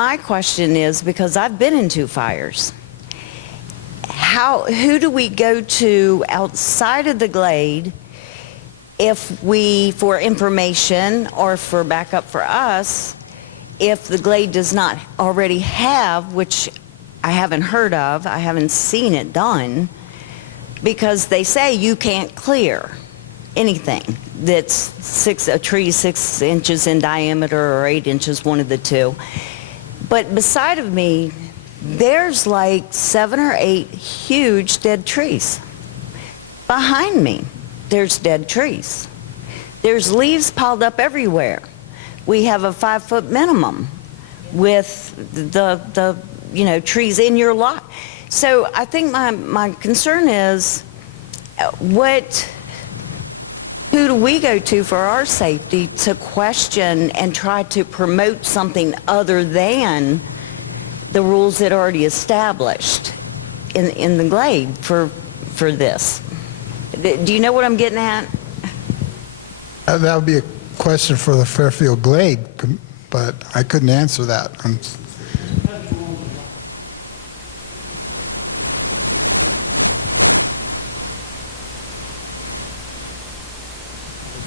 my question is, because I've been in 2 fires, who do we go to outside of the Glade if we, for information or for backup for us, if the Glade does not already have, which I haven't heard of, I haven't seen it done, because they say you can't clear anything that's a tree 6 inches in diameter or 8 inches, one of the two. But beside of me, there's like 7 or 8 huge dead trees. Behind me, there's dead trees. There's leaves piled up everywhere. We have a 5-foot minimum with the trees in your lot. So I think my concern is who do we go to for our safety to question and try to promote something other than the rules that are already established in the Glade for this? Do you know what I'm getting at? That would be a question for the Fairfield Glade, but I couldn't answer that. I'm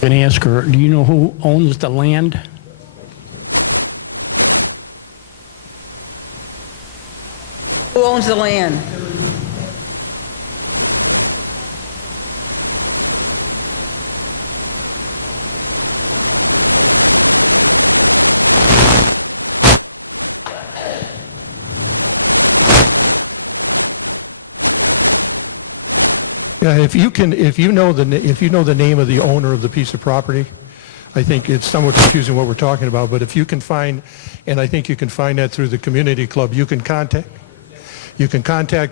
going to ask her, do you know who owns the land? Who owns the land? Yeah, if you know the name of the owner of the piece of property, I think it's somewhat confusing what we're talking about. But if you can find, and I think you can find that through the community club, you can contact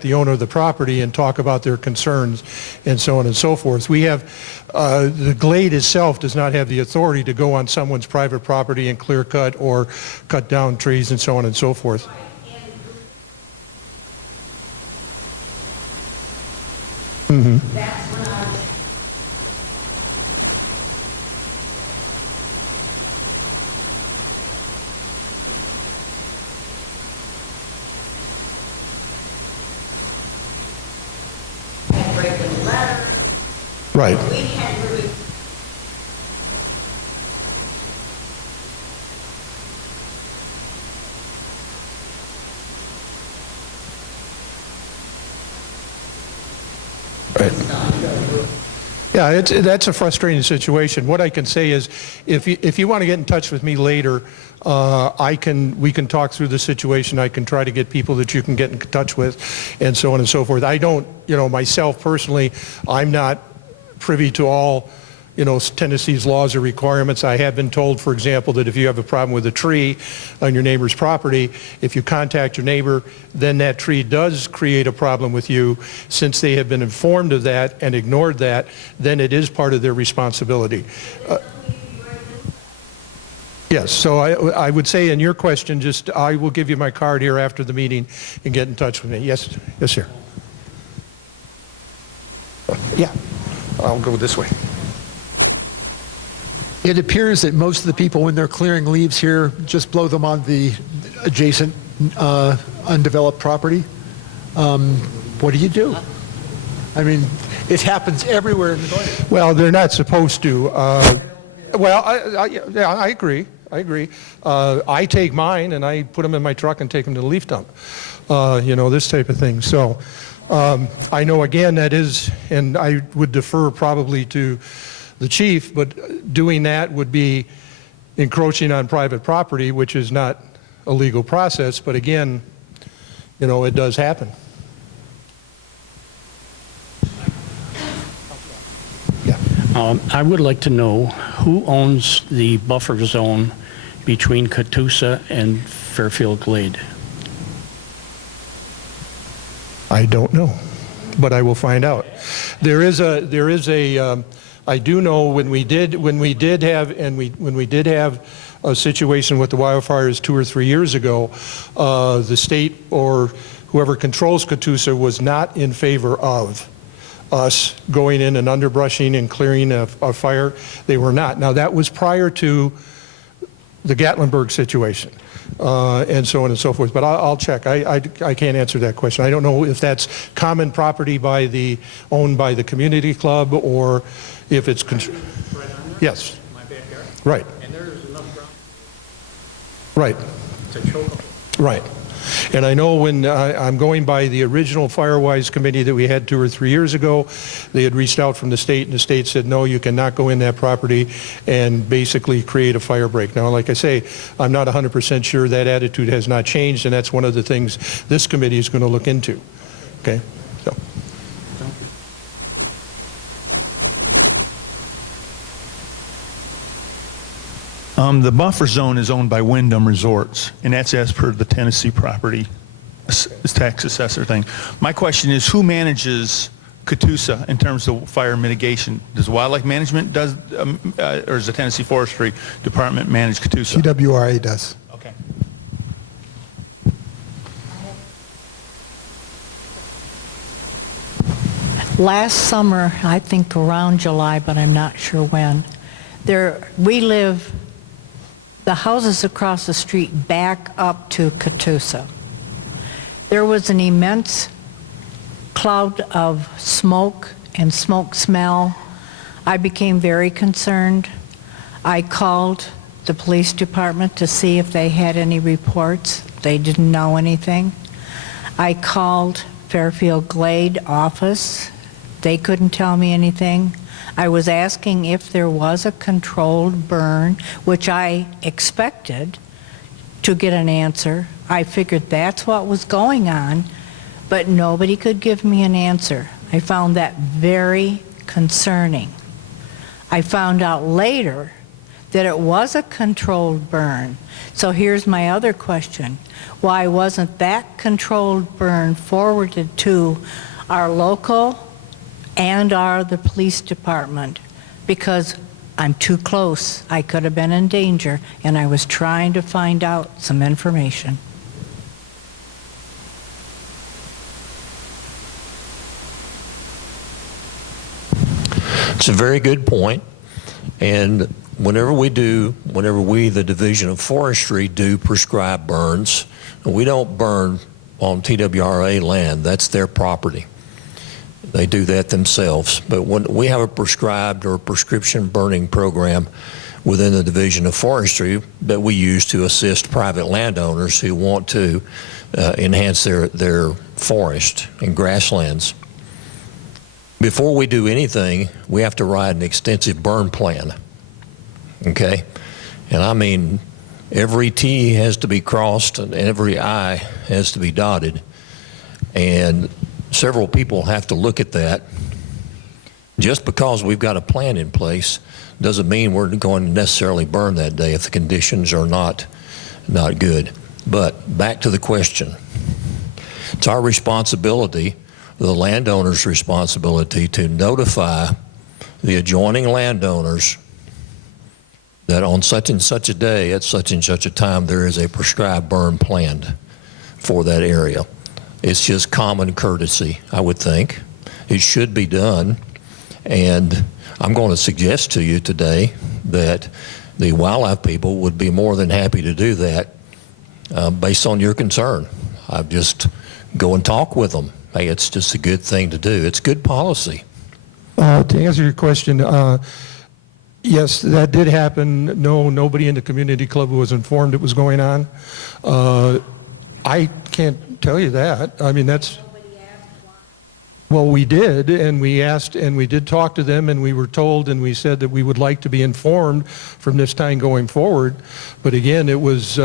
the owner of the property and talk about their concerns and so on and so forth. We have, the Glade itself does not have the authority to go on someone's private property and clear cut or cut down trees and so on and so forth. Mm-hmm. That's when handwritten letter. Right. We had really. Right. Yeah, that's a frustrating situation. What I can say is, if you want to get in touch with me later, we can talk through the situation. I can try to get people that you can get in touch with, and so on and so forth. I don't, myself personally, I'm not privy to all, Tennessee's laws or requirements. I have been told, for example, that if you have a problem with a tree on your neighbor's property, if you contact your neighbor, then that tree does create a problem with you. Since they have been informed of that and ignored that, then it is part of their responsibility. Yes, so I would say in your question, I will give you my card here after the meeting and get in touch with me. Yes, sir. Yeah, I'll go this way. It appears that most of the people, when they're clearing leaves here, just blow them on the adjacent undeveloped property. What do you do? I mean, it happens everywhere in the Glade. Well, they're not supposed to. I agree. I take mine and I put them in my truck and take them to the leaf dump. This type of thing. So I know, again, that is, and I would defer probably to the chief, but doing that would be encroaching on private property, which is not a legal process. But again, it does happen. Yeah. I would like to know who owns the buffer zone between Catoosa and Fairfield Glade. I don't know, but I will find out. I do know when we did have a situation with the wildfires 2 or 3 years ago, the state or whoever controls Catoosa was not in favor of us going in and underbrushing and clearing a fire. They were not. Now that was prior to the Gatlinburg situation. and so on and so forth. But I'll check. I can't answer that question. I don't know if that's common property owned by the community club, or if it's... Yes. My backyard. Right. And there is enough ground Right. to choke 'em. Right. And I know when I'm going by the original Firewise committee that we had 2 or 3 years ago, they had reached out from the state, and the state said, no, you cannot go in that property and basically create a fire break. Now, like I say, I'm not 100% sure that attitude has not changed, and that's one of the things this committee is going to look into. Okay? So. The buffer zone is owned by Wyndham Resorts, and that's as per the Tennessee property tax assessor thing. My question is, who manages Catoosa in terms of fire mitigation? Does Wildlife Management or does the Tennessee Forestry Department manage Catoosa? TWRA does. Okay. Last summer, I think around July, but I'm not sure when, the houses across the street back up to Catoosa. There was an immense cloud of smoke and smoke smell. I became very concerned. I called the police department to see if they had any reports. They didn't know anything. I called Fairfield Glade office. They couldn't tell me anything. I was asking if there was a controlled burn, which I expected to get an answer. I figured that's what was going on, but nobody could give me an answer. I found that very concerning. I found out later that it was a controlled burn. So here's my other question. Why wasn't that controlled burn forwarded to our local and the police department? Because I'm too close. I could have been in danger, and I was trying to find out some information. It's a very good point. And whenever we, the Division of Forestry, do prescribed burns, we don't burn on TWRA land. That's their property. They do that themselves. But when we have a prescribed or prescription burning program within the Division of Forestry that we use to assist private landowners who want to enhance their forest and grasslands. Before we do anything, we have to write an extensive burn plan, okay? And I mean, every T has to be crossed and every I has to be dotted. And several people have to look at that. Just because we've got a plan in place doesn't mean we're going to necessarily burn that day if the conditions are not good. But back to the question. It's our responsibility, the landowner's responsibility, to notify the adjoining landowners that on such and such a day, at such and such a time, there is a prescribed burn planned for that area. It's just common courtesy, I would think. It should be done. And I'm going to suggest to you today that the wildlife people would be more than happy to do that based on your concern. I just go and talk with them. Hey, it's just a good thing to do. It's good policy. To answer your question, yes, that did happen. No, nobody in the community club was informed it was going on. I can't tell you that. I mean, that's... Well, we did, and we asked, and we did talk to them, and we were told, and we said that we would like to be informed from this time going forward. But again, it was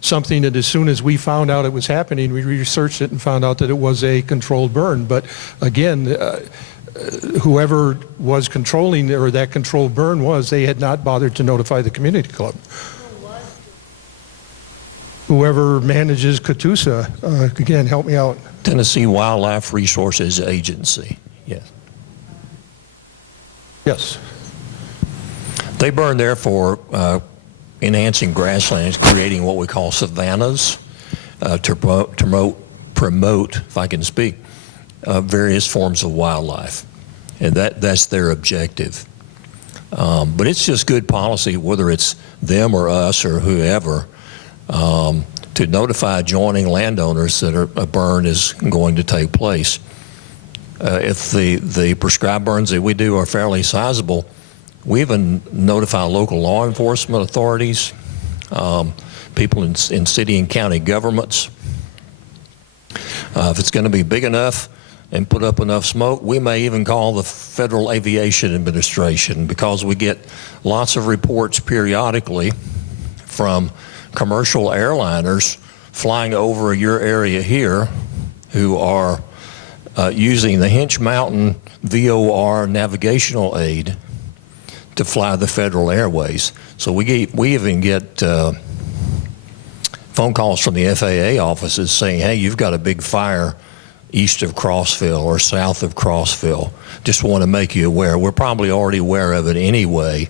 something that as soon as we found out it was happening, we researched it and found out that it was a controlled burn. But again, whoever was controlling, or that controlled burn was, they had not bothered to notify the community club. Whoever manages Catoosa, again, help me out. Tennessee Wildlife Resources Agency, yes. Yes. They burn there for enhancing grasslands, creating what we call savannas to promote, if I can speak, various forms of wildlife. And that's their objective. But it's just good policy, whether it's them or us or whoever, to notify adjoining landowners that a burn is going to take place. If the prescribed burns that we do are fairly sizable, we even notify local law enforcement authorities, people in city and county governments. If it's going to be big enough and put up enough smoke, we may even call the Federal Aviation Administration, because we get lots of reports periodically from commercial airliners flying over your area here who are using the Hinch Mountain VOR navigational aid to fly the federal airways. So we even get phone calls from the FAA offices saying, hey, you've got a big fire east of Crossville or south of Crossville. Just want to make you aware. We're probably already aware of it anyway,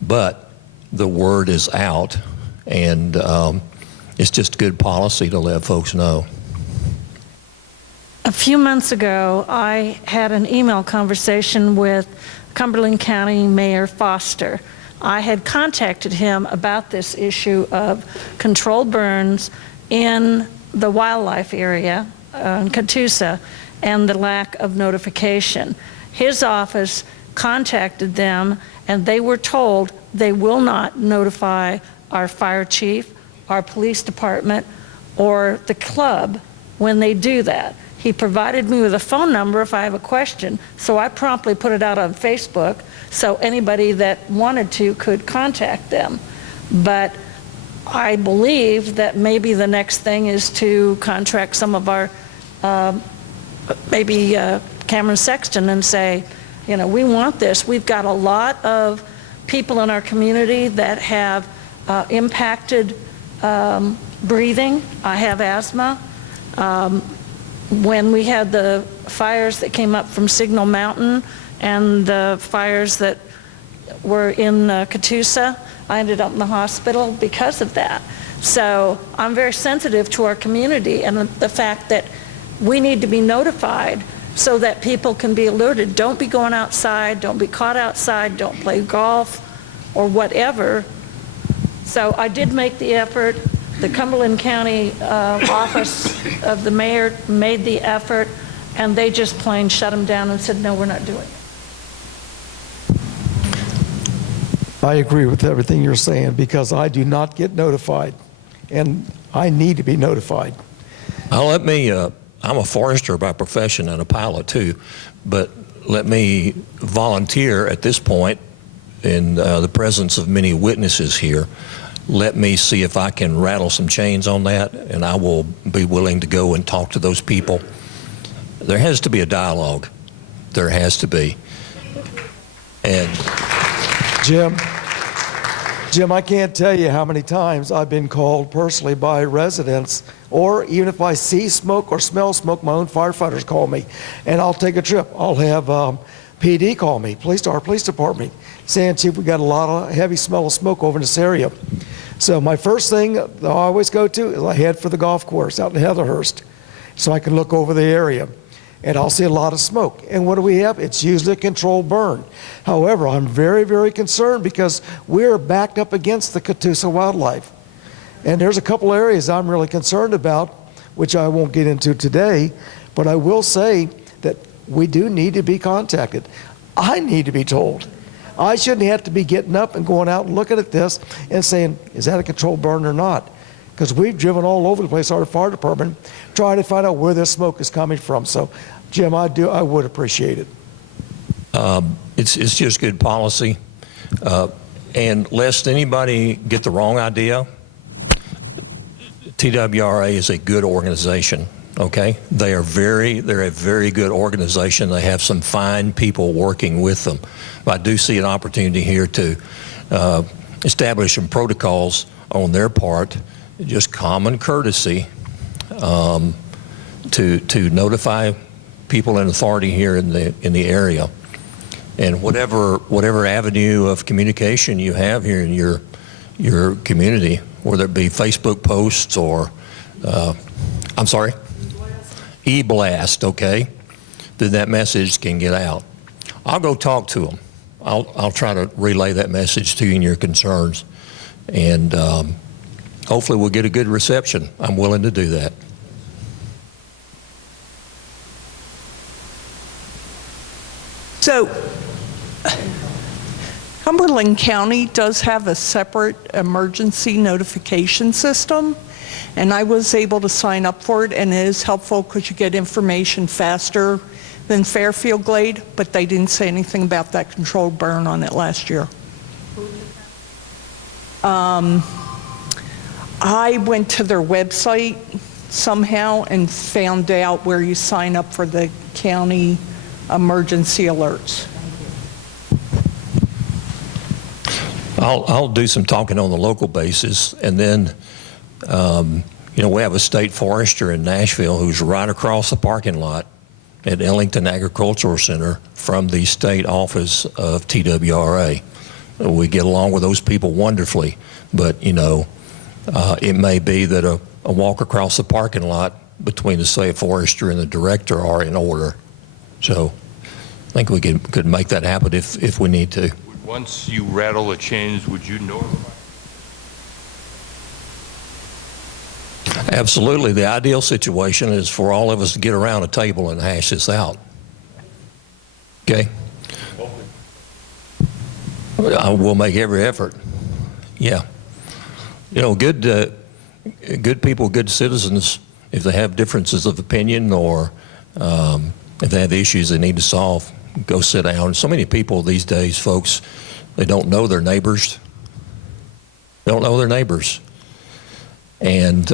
but the word is out, and it's just good policy to let folks know. A few months ago, I had an email conversation with Cumberland County Mayor Foster. I had contacted him about this issue of controlled burns in the wildlife area in Catoosa and the lack of notification. His office contacted them, and they were told they will not notify our fire chief, our police department, or the club when they do that. He provided me with a phone number if I have a question, so I promptly put it out on Facebook so anybody that wanted to could contact them. But I believe that maybe the next thing is to contract some of our, maybe Cameron Sexton, and say, you know, we want this. We've got a lot of people in our community that have impacted breathing. I have asthma. When we had the fires that came up from Signal Mountain and the fires that were in Catoosa, I ended up in the hospital because of that. So I'm very sensitive to our community and the fact that we need to be notified so that people can be alerted. Don't be going outside, don't be caught outside, don't play golf or whatever. So I did make the effort. The Cumberland County office of the mayor made the effort, and they just plain shut them down and said, no, we're not doing it. I agree with everything you're saying, because I do not get notified, and I need to be notified. I'm a forester by profession and a pilot too, but let me volunteer at this point in the presence of many witnesses here. Let me see if I can rattle some chains on that, and I will be willing to go and talk to those people. There has to be a dialogue. There has to be. And Jim, I can't tell you how many times I've been called personally by residents, or even if I see smoke or smell smoke, my own firefighters call me, and I'll take a trip. I'll have PD call me, our police department, saying, Chief, we got a lot of heavy smell of smoke over in this area. So my first thing that I always go to is I head for the golf course out in Heatherhurst, so I can look over the area, and I'll see a lot of smoke. And what do we have? It's usually a controlled burn. However, I'm very, very concerned because we're backed up against the Catoosa wildlife. And there's a couple areas I'm really concerned about, which I won't get into today, but I will say that we do need to be contacted. I need to be told. I shouldn't have to be getting up and going out and looking at this and saying, is that a controlled burn or not? Because we've driven all over the place, our fire department, trying to find out where this smoke is coming from. So, Jim, I would appreciate it. It's just good policy. And lest anybody get the wrong idea, TWRA is a good organization. Okay, they're a very good organization. They have some fine people working with them. But I do see an opportunity here to establish some protocols on their part, just common courtesy, to notify people in authority here in the area, and whatever avenue of communication you have here in your community, whether it be Facebook posts or I'm sorry. E-blast, okay, then that message can get out. I'll go talk to them. I'll try to relay that message to you and your concerns, and hopefully we'll get a good reception. I'm willing to do that. So, Cumberland County does have a separate emergency notification system, and I was able to sign up for it, and it is helpful because you get information faster than Fairfield Glade, but they didn't say anything about that controlled burn on it last year. I went to their website somehow and found out where you sign up for the county emergency alerts. I'll do some talking on the local basis, and then, we have a state forester in Nashville who's right across the parking lot at Ellington Agricultural Center from the state office of TWRA. We get along with those people wonderfully, but, it may be that a walk across the parking lot between the state forester and the director are in order. So I think we could make that happen if we need to. Once you rattle the chains, would you notify? Absolutely. The ideal situation is for all of us to get around a table and hash this out. Okay? We'll make every effort. Yeah. Good people, good citizens, if they have differences of opinion or if they have issues they need to solve, go sit down. So many people these days, folks, they don't know their neighbors. They don't know their neighbors. And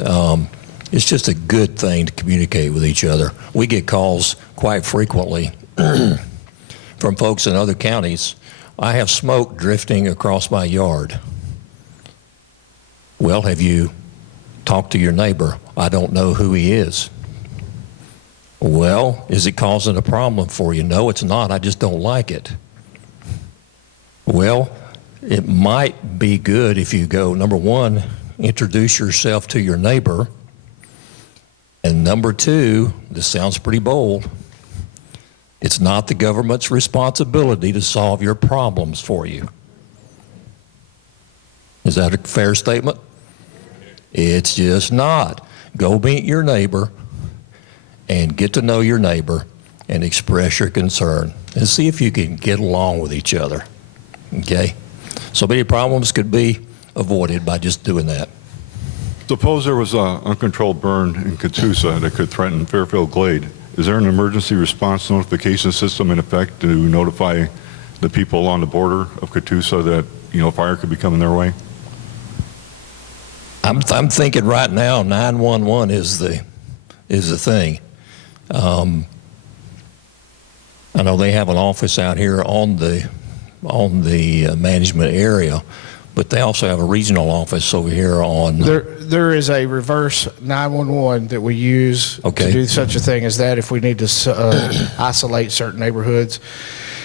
it's just a good thing to communicate with each other. We get calls quite frequently from folks in other counties. I have smoke drifting across my yard. Well, have you talked to your neighbor? I don't know who he is. Well, is it causing a problem for you? No, it's not. I just don't like it. Well, it might be good if you go, number one, introduce yourself to your neighbor. And number two, this sounds pretty bold, it's not the government's responsibility to solve your problems for you. Is that a fair statement? It's just not. Go meet your neighbor and get to know your neighbor and express your concern and see if you can get along with each other. Okay? So many problems could be avoided by just doing that. Suppose there was an uncontrolled burn in Catoosa that could threaten Fairfield Glade. Is there an emergency response notification system in effect to notify the people along the border of Catoosa that, fire could be coming their way? I'm thinking right now 911 is the thing. I know they have an office out here on the management area, but they also have a regional office over here on. There is a reverse 911 that we use to do such a thing as that if we need to isolate certain neighborhoods.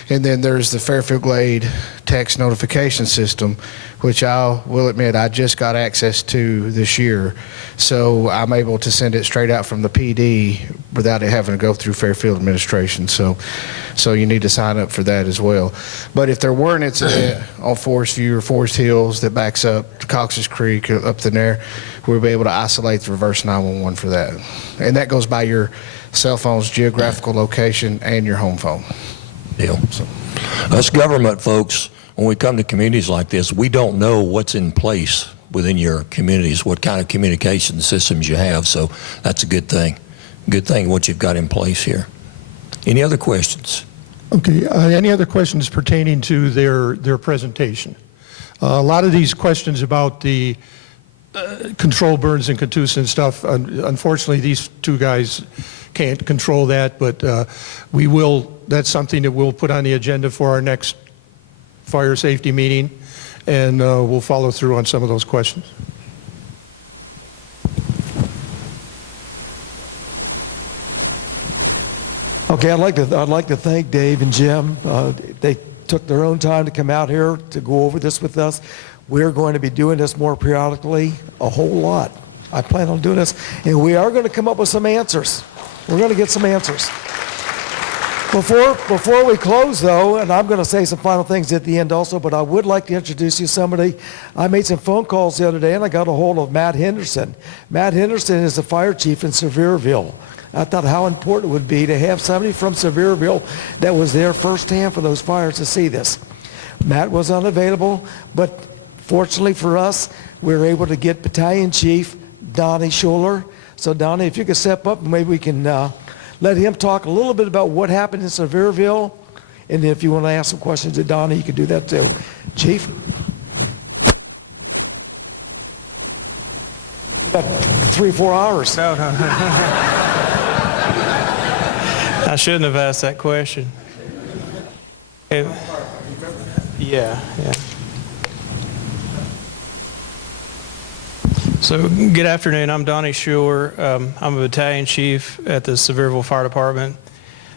And then there's the Fairfield Glade text notification system, which I will admit I just got access to this year. So I'm able to send it straight out from the PD without it having to go through Fairfield administration. So you need to sign up for that as well. But if there were an incident on Forest View or Forest Hills that backs up to Cox's Creek or up in there, we'll be able to isolate the reverse 911 for that. And that goes by your cell phone's geographical location and your home phone. Deal. So, us government folks, when we come to communities like this, we don't know what's in place within your communities, what kind of communication systems you have. So that's a good thing. Good thing what you've got in place here. Any other questions? Okay. Any other questions pertaining to their presentation? A lot of these questions about the control burns in Catoosa and stuff, unfortunately, these two guys can't control that, but we will. That's something that we'll put on the agenda for our next fire safety meeting, and we'll follow through on some of those questions. Okay, I'd like to thank Dave and Jim. They took their own time to come out here to go over this with us. We're going to be doing this more periodically, a whole lot. I plan on doing this, and we are going to come up with some answers. We're going to get some answers. Before we close, though, and I'm going to say some final things at the end also, but I would like to introduce you to somebody. I made some phone calls the other day, and I got a hold of Matt Henderson. Matt Henderson is the fire chief in Sevierville. I thought how important it would be to have somebody from Sevierville that was there firsthand for those fires to see this. Matt was unavailable, but fortunately for us, we were able to get Battalion Chief Donnie Schuler. So Donnie, if you could step up, maybe we can let him talk a little bit about what happened in Sevierville. And if you want to ask some questions to Donnie, you can do that too. Chief? You got 3-4 hours. No. I shouldn't have asked that question. Yeah. So, good afternoon. I'm Donnie Schuler. I'm a battalion chief at the Sevierville Fire Department.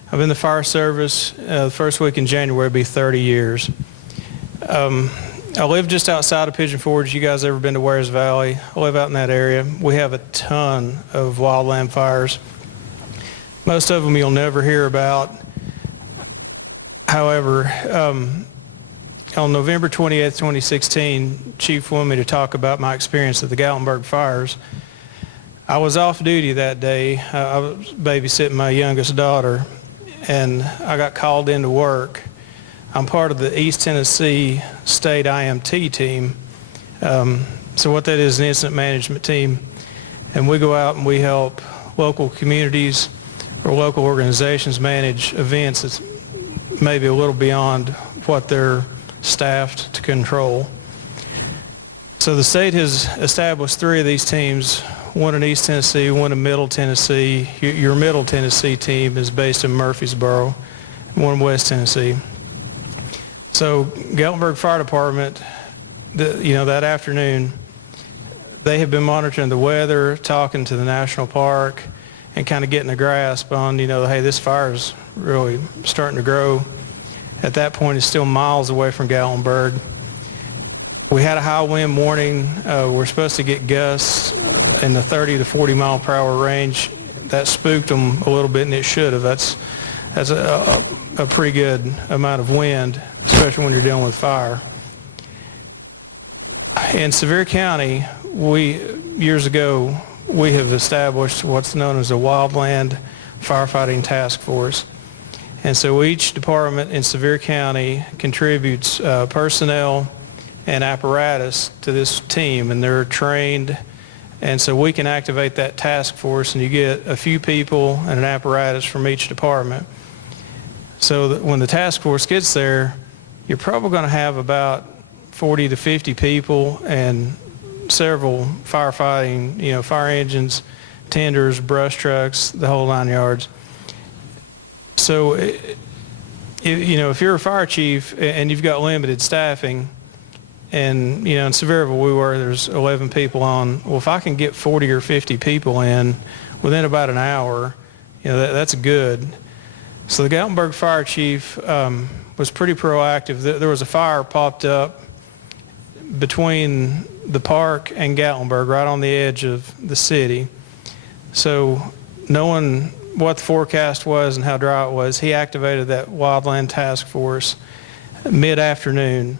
I've been in the fire service the first week in January, it'll be 30 years. I live just outside of Pigeon Forge. You guys ever been to Wares Valley? I live out in that area. We have a ton of wildland fires. Most of them you'll never hear about. However, on November 28th, 2016, Chief wanted me to talk about my experience at the Gatlinburg fires. I was off duty that day. I was babysitting my youngest daughter, and I got called into work. I'm part of the East Tennessee State IMT team. So what that is an incident management team, and we go out and we help local communities or local organizations manage events that's maybe a little beyond what they're staffed to control. So the state has established 3 of these teams, one in East Tennessee, one in Middle Tennessee. Your Middle Tennessee team is based in Murfreesboro, one in West Tennessee. So Gatlinburg Fire Department, that afternoon, they have been monitoring the weather, talking to the national park, and kind of getting a grasp on, hey, this fire is really starting to grow. At that point, it's still miles away from Gatlinburg. We had a high wind warning. We're supposed to get gusts in the 30 to 40 mile per hour range. That spooked them a little bit, and it should have. That's a pretty good amount of wind, especially when you're dealing with fire. In Sevier County, years ago, we have established what's known as a Wildland Firefighting Task Force. And so each department in Sevier County contributes personnel and apparatus to this team, and they're trained. And so we can activate that task force, and you get a few people and an apparatus from each department. So that when the task force gets there, you're probably going to have about 40 to 50 people and several firefighting, fire engines, tenders, brush trucks, the whole 9 yards. So, if you're a fire chief and you've got limited staffing, and, in Sevierville there's 11 people on, well, if I can get 40 or 50 people in within about an hour, that's good. So the Gatlinburg fire chief was pretty proactive. There was a fire popped up between the park and Gatlinburg, right on the edge of the city. So knowing what the forecast was and how dry it was, he activated that wildland task force mid-afternoon.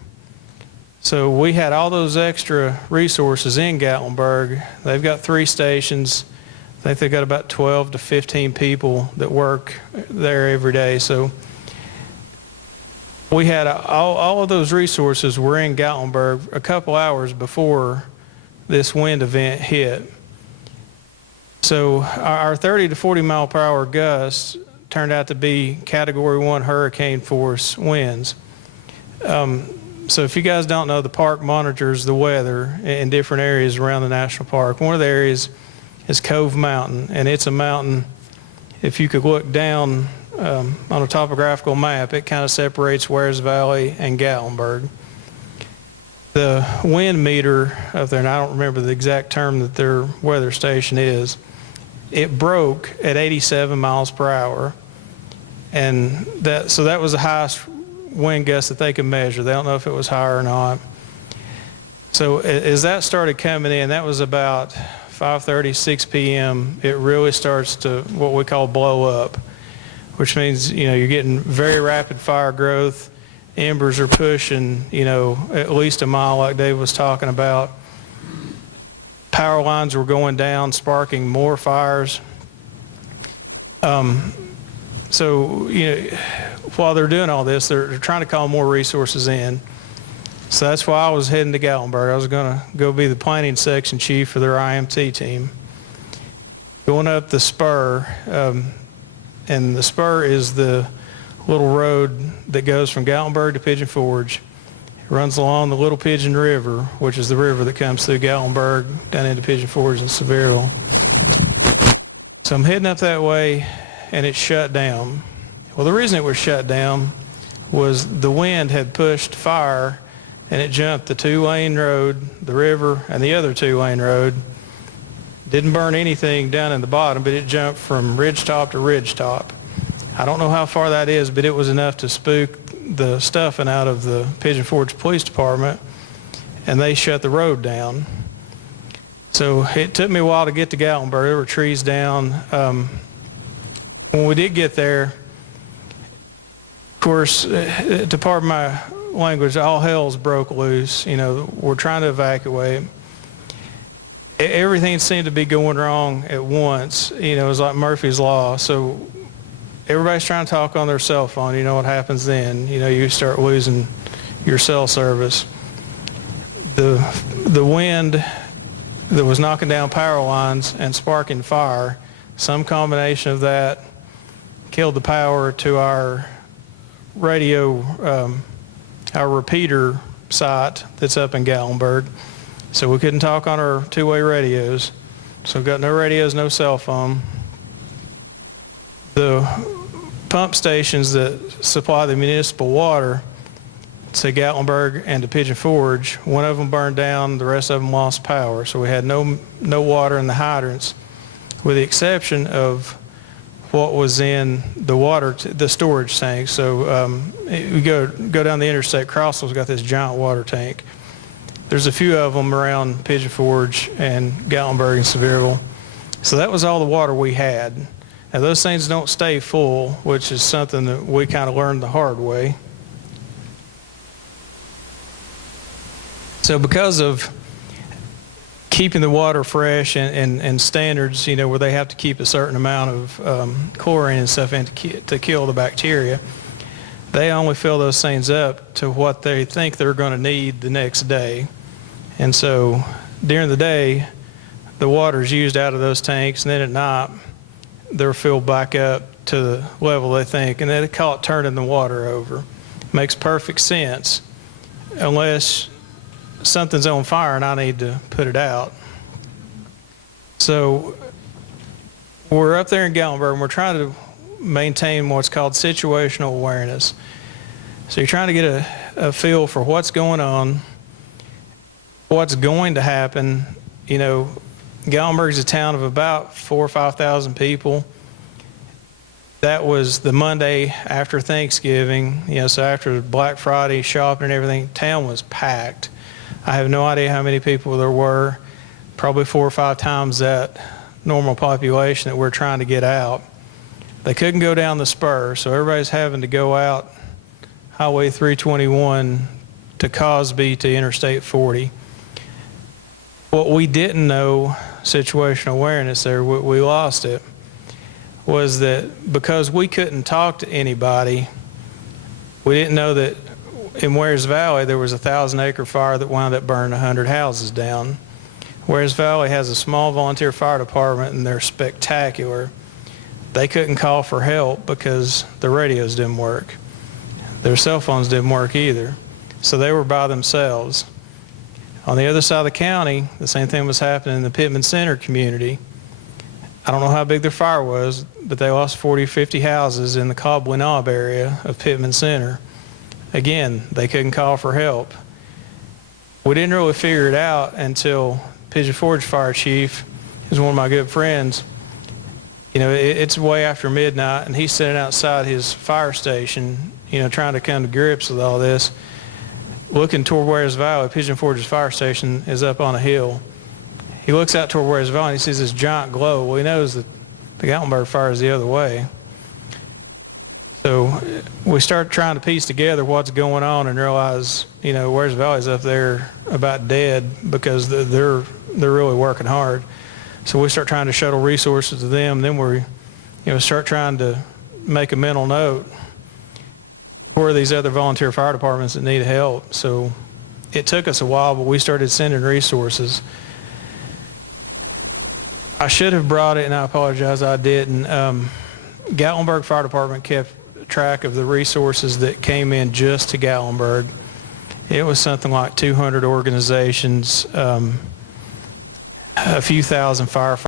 So we had all those extra resources in Gatlinburg. They've got 3 stations. I think they've got about 12 to 15 people that work there every day. So we had all of those resources were in Gatlinburg a couple hours before this wind event hit. So our 30 to 40 mile per hour gusts turned out to be Category 1 hurricane force winds. So if you guys don't know, the park monitors the weather in different areas around the national park. One of the areas is Cove Mountain, and it's a mountain. If you could look down on a topographical map, it kind of separates Wares Valley and Gatlinburg. The wind meter up there, and I don't remember the exact term that their weather station is, it broke at 87 miles per hour. And so that was the highest wind gust that they could measure. They don't know if it was higher or not. So as that started coming in, that was about 5:30, 6 p.m., it really starts to what we call blow up. which means, you're getting very rapid fire growth. Embers are pushing, at least a mile like Dave was talking about. Power lines were going down, sparking more fires. So, while they're doing all this, they're trying to call more resources in. So that's why I was heading to Gatlinburg. I was going to go be the planning section chief for their IMT team. Going up the spur, and the spur is the little road that goes from Gatlinburg to Pigeon Forge. It runs along the Little Pigeon River, which is the river that comes through Gatlinburg down into Pigeon Forge and Sevierville. So I'm heading up that way, and it shut down. Well, the reason it was shut down was the wind had pushed fire, and it jumped the two-lane road, the river, and the other two-lane road. Didn't burn anything down in the bottom, but it jumped from ridgetop to ridgetop. I don't know how far that is, but it was enough to spook the stuffing out of the Pigeon Forge Police Department, and they shut the road down. So it took me a while to get to Gatlinburg. There were trees down. When we did get there, of course, to pardon my language, all hell's broke loose. We're trying to evacuate. Everything seemed to be going wrong at once. It was like Murphy's Law. So everybody's trying to talk on their cell phone. You know what happens then. You start losing your cell service. The wind that was knocking down power lines and sparking fire, some combination of that killed the power to our radio, our repeater site that's up in Gatlinburg. So we couldn't talk on our two-way radios. So we got no radios, no cell phone. The pump stations that supply the municipal water to Gatlinburg and to Pigeon Forge, one of them burned down, the rest of them lost power. So we had no water in the hydrants, with the exception of what was in the storage tank. So we go down the interstate, Crossville's got this giant water tank. There's a few of them around Pigeon Forge and Gatlinburg and Sevierville. So that was all the water we had. Now those things don't stay full, which is something that we kind of learned the hard way. So because of keeping the water fresh and standards, where they have to keep a certain amount of chlorine and stuff in to kill the bacteria, they only fill those things up to what they think they're going to need the next day. And so during the day, the water's used out of those tanks, and then at night, they're filled back up to the level they think, and they call it turning the water over. Makes perfect sense, unless something's on fire and I need to put it out. So we're up there in Gatlinburg, and we're trying to maintain what's called situational awareness. So you're trying to get a feel for what's going on, what's going to happen. Gatlinburg's a town of about 4,000 or 5,000 people. That was the Monday after Thanksgiving, so after Black Friday shopping and everything, town was packed. I have no idea how many people there were, probably 4 or 5 times that normal population that we're trying to get out. They couldn't go down the spur, so everybody's having to go out Highway 321 to Cosby to Interstate 40. What we didn't know, situational awareness there, we lost it, was that because we couldn't talk to anybody, we didn't know that in Wares Valley there was a 1,000-acre fire that wound up burning 100 houses down. Wares Valley has a small volunteer fire department, and they're spectacular. They couldn't call for help because the radios didn't work. Their cell phones didn't work either. So they were by themselves. On the other side of the county, the same thing was happening in the Pittman Center community. I don't know how big their fire was, but they lost 40, 50 houses in the Cobb-Winnob area of Pittman Center. Again, they couldn't call for help. We didn't really figure it out until Pigeon Forge Fire Chief is one of my good friends. It's way after midnight, and he's sitting outside his fire station, trying to come to grips with all this. Looking toward Wares Valley, Pigeon Forge's fire station is up on a hill. He looks out toward Wares Valley, and he sees this giant glow. Well, he knows that the Gatlinburg fire is the other way. So we start trying to piece together what's going on and realize, Where's Valley's up there about dead because they're really working hard. So we start trying to shuttle resources to them. Then we, start trying to make a mental note. Where are these other volunteer fire departments that need help? So it took us a while, but we started sending resources. I should have brought it, and I apologize I didn't. Gatlinburg Fire Department kept track of the resources that came in just to Gatlinburg. It was something like 200 organizations, a few thousand firefighters.